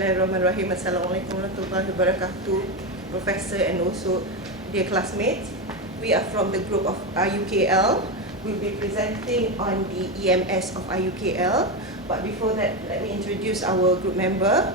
Bismillahirrahmanirrahim. Assalamualaikum warahmatullahi wabarakatuh, Professor and also dear classmates. We are from the group of IUKL. We'll be presenting on the EMS of IUKL. But before that, let me introduce our group member.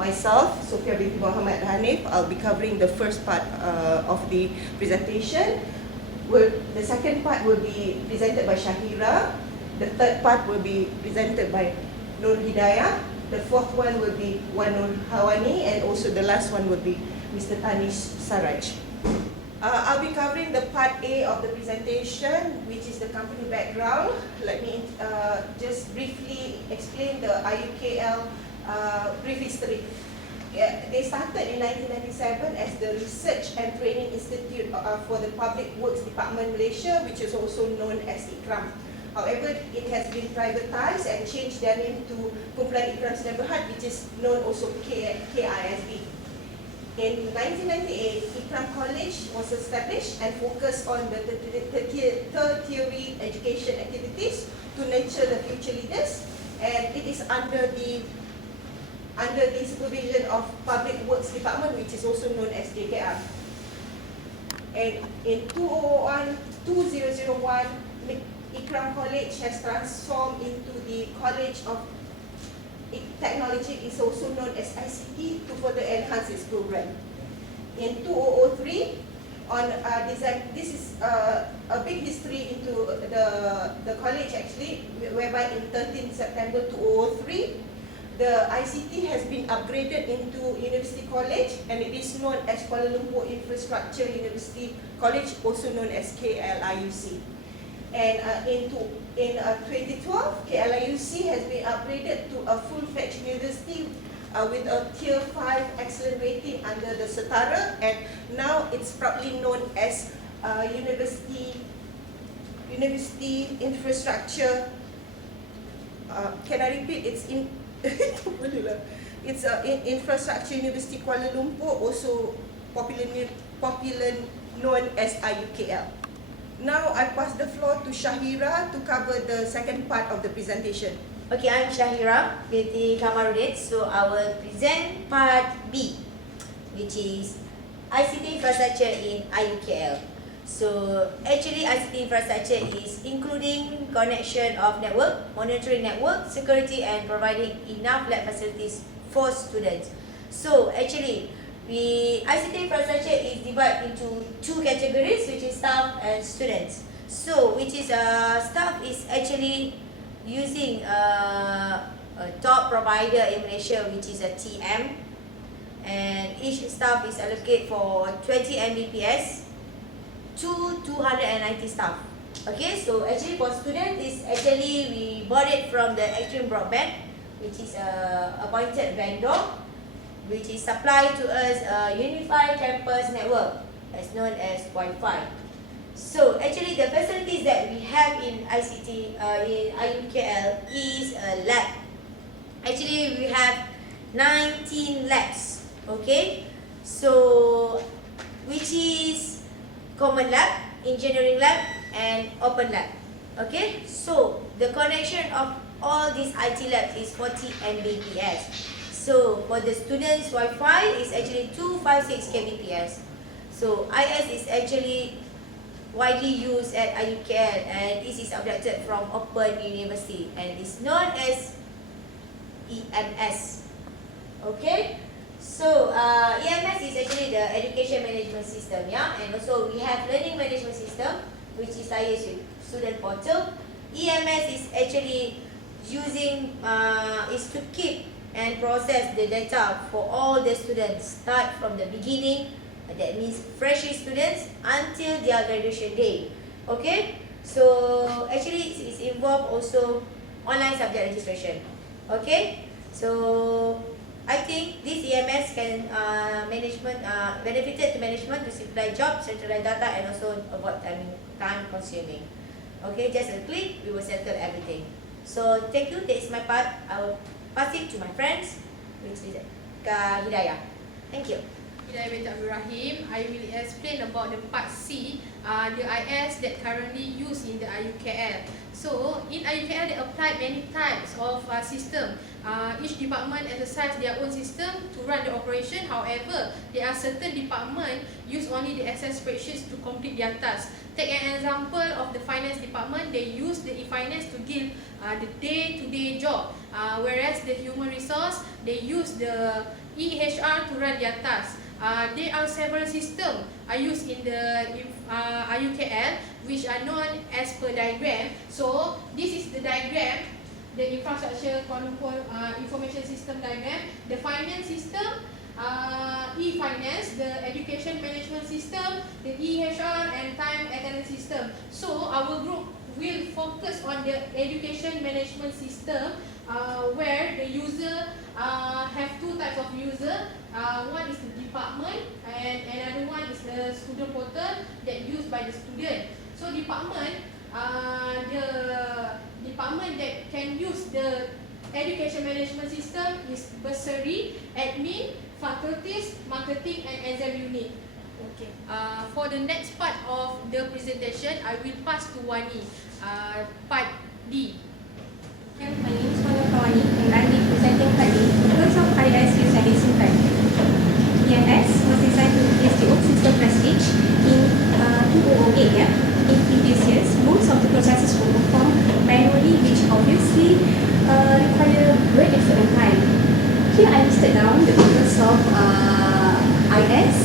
Myself, Sophia binti Muhammad Hanif. I'll be covering the first part of the presentation. The second part will be presented by Shahira. The third part will be presented by Nur Hidayah. The fourth one will be Wan Nur Hawani, and also the last one will be Mr. Tanish Saraj. I'll be covering the part A of the presentation, which is the company background. Let me just briefly explain the IUKL brief history. They started in 1997 as the Research and Training Institute for the Public Works Department Malaysia, which is also known as IKRAM. However, it has been privatized and changed their name to Kumpulan Ikram Sdn Bhd, which is known also KISB. In 1998, Ikram College was established and focused on the tertiary education activities to nurture the future leaders, and it is under the supervision of Public Works Department, which is also known as JKR. And in 2001, Ikram College has transformed into the College of Technology, is also known as ICT, to further enhance its program. In 2003, this is a big history into the college actually, whereby in 13 September 2003, the ICT has been upgraded into University College, and it is known as Kuala Lumpur Infrastructure University College, also known as KLIUC. And in 2012, KLIUC has been upgraded to a full-fledged university with a Tier 5 excellent rating under the Setara, and now it's proudly known as University Infrastructure. Can I repeat? It's Infrastructure University Kuala Lumpur, also popularly known as IUKL. Now I pass the floor to Shahira to cover the second part of the presentation. Okay, I'm Shahira binti Kamarudin. So I will present part B, which is ICT infrastructure in IUKL. So actually ICT infrastructure is including connection of network, monitoring network, security, and providing enough lab facilities for students. So actually ICT infrastructure is divided into two categories, which is staff and students. So which is staff is actually using a top provider in Malaysia, which is a TM, and each staff is allocated for 20 Mbps to 290 staff. Okay, so actually for students is actually we bought it from the Extreme Broadband, which is a appointed vendor, which is supplied to us a unified campus network, as known as Wi-Fi. So actually the facilities that we have in ICT, in IUKL is a lab. Actually we have 19 labs, okay? So which is common lab, engineering lab, and open lab, okay? So the connection of all these IT labs is 40 Mbps. So for the students, Wi-Fi is actually 256 kbps. So IS is actually widely used at IUKL, and this is adapted from Open University and is known as EMS. Okay, so EMS is actually the education management system, yeah, and also we have learning management system, which is liaised with student portal. EMS is actually using is to keep and process the data for all the students, start from the beginning, that means freshie students, until their graduation day. Okay, so actually it's involved also online subject registration. Okay, so I think this EMS can benefited to management to simplify jobs, centralize data, and also avoid time consuming. Okay, just a click, we will settle everything. So thank you, that is my part. I will pass it to my friends, which is Hidayah. Thank you. Hidayah binti Abdul Rahim. I will explain about the part C, the IS that currently used in the IUKL. So in IUKL, they applied many types of system each department exercise their own system to run the operation. However, there are certain departments use only the Excel spreadsheets to complete their tasks. Take an example of the finance department. They use the e-finance to give the day-to-day job, whereas the human resource, they use the EHR to run their tasks. There are several systems used in the IUKL, which are known as per diagram. So this is the diagram, the infrastructure control information system diagram. The finance system, e-finance, the education management system, the EHR, and time attendance system. So our group will focus on the education management system, where the user have two types of user. One is the department, and another one is the student portal that used by the student. So department, the department that can use the education management system is bursary, admin, faculties, marketing, and exam unit. Okay. For the next part of the presentation, I will pass to Wani. Part D. My name is Wani and I will be presenting part D, Tools of IS used and its impact. EMS was designed to replace the old system Prestige in 2008. In previous years, most of the processes were performed manually, which obviously require great effort and time. Here I listed down the purpose of IS,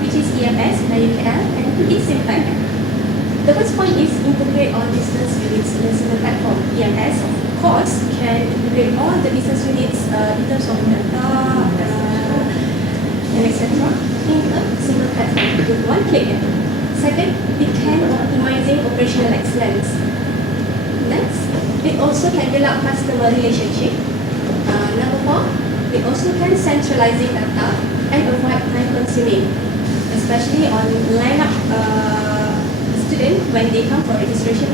which is EMS, IUKL, and its impact. The first point is integrate all business units in a single platform. EMS, of course, can integrate all the business units in terms of data and etc. in a single platform with one click. Second, it can optimizing operational excellence. Next, it also can build up customer relationship. Number 4, it also can centralizing data and avoid time consuming, especially on lineup student when they come for registration.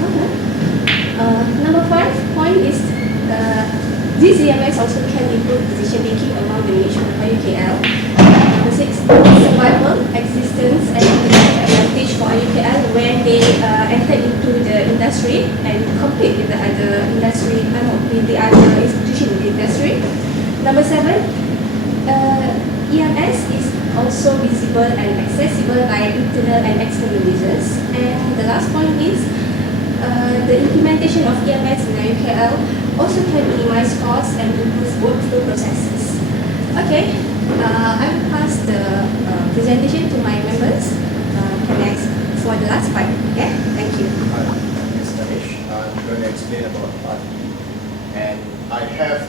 Number 5 point is this EMS also can improve decision making among the management of IUKL. Number 6, survival, existence, and competitive advantage for IUKL when they enter into the industry and compete with the other industry, with the other institution in the industry. Number 7, EMS is also visible and accessible by internal and external users. And the last point is the implementation of EMS in IUKL also can minimize costs and improve workflow processes. Okay, I will pass the presentation to my members next for the last part. Okay, thank you. Hi, my name is Danish. I'm going to explain about part E. And I have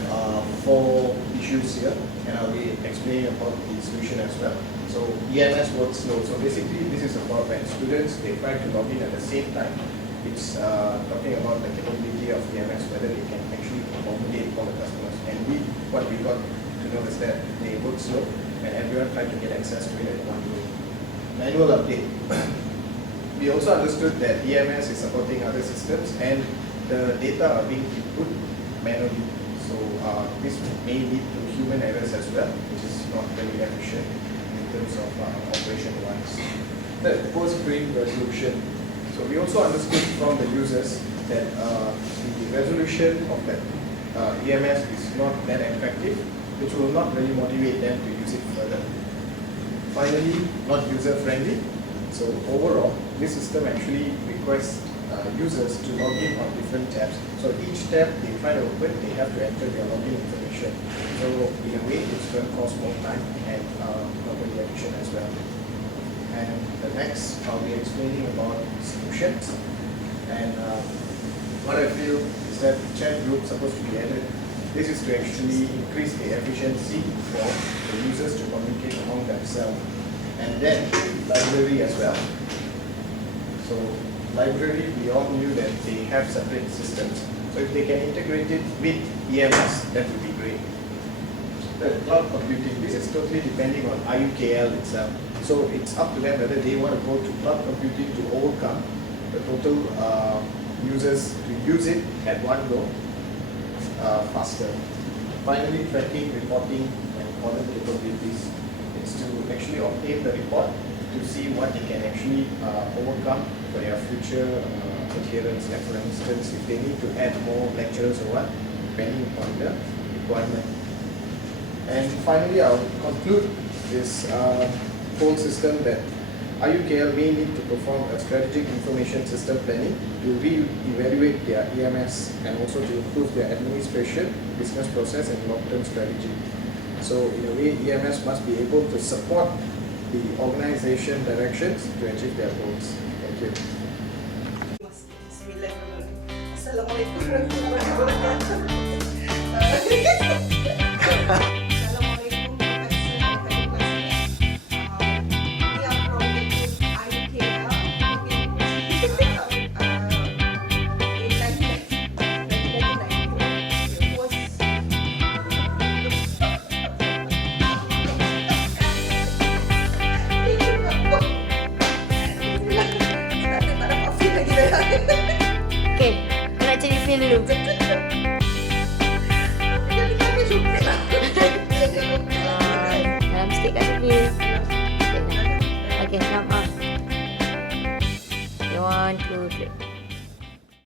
4 issues here, and I'll be explaining about the solution as well. So EMS works slow. So basically, this is about when students they try to log in at the same time. It's talking about the capability of EMS, whether they can actually accommodate all the customers. And what we got to know is that they work slow, and everyone tried to get access to it at one go. Manual update. We also understood that EMS is supporting other systems, and the data are being input manually. So this may lead to human errors as well, which is not very efficient in terms of operation-wise. The post-green resolution. So we also understood from the users that the resolution of that EMS is not that effective, which will not really motivate them to use it further. Finally, not user-friendly. So overall, this system actually requires users to log in on different tabs. So each tab they try to open, they have to enter their login information. So in a way, it's going to cost more time and not very efficient as well. And the next, I'll be explaining about solutions. And what I feel is that chat group is supposed to be added. This is to actually increase the efficiency for the users to communicate among themselves. And then library as well. So library, we all knew that they have separate systems. So if they can integrate it with EMS, that would be great. The cloud computing, this is totally depending on IUKL itself. So it's up to them whether they want to go to cloud computing to overcome the total users to use it at one go faster. Finally, tracking, reporting, and modern capabilities. It's to actually obtain the report to see what they can actually overcome for their future adherence. Like for instance, if they need to add more lecturers or what, depending upon the requirement. And finally, I'll conclude this whole system that IUKL may need to perform a strategic information system planning to re-evaluate their EMS and also to improve their administration, business process and long-term strategy. So in a way, EMS must be able to support the organization directions to achieve their goals. Thank you. Bismillahirrahmanirrahim. Assalamualaikum warahmatullahi wabarakatuh. Assalamualaikum Professor and fellow classmates. We are from the group IUKL in 1999. It was tak dapat feel lagi dah. Okay, nak cari feel dulu.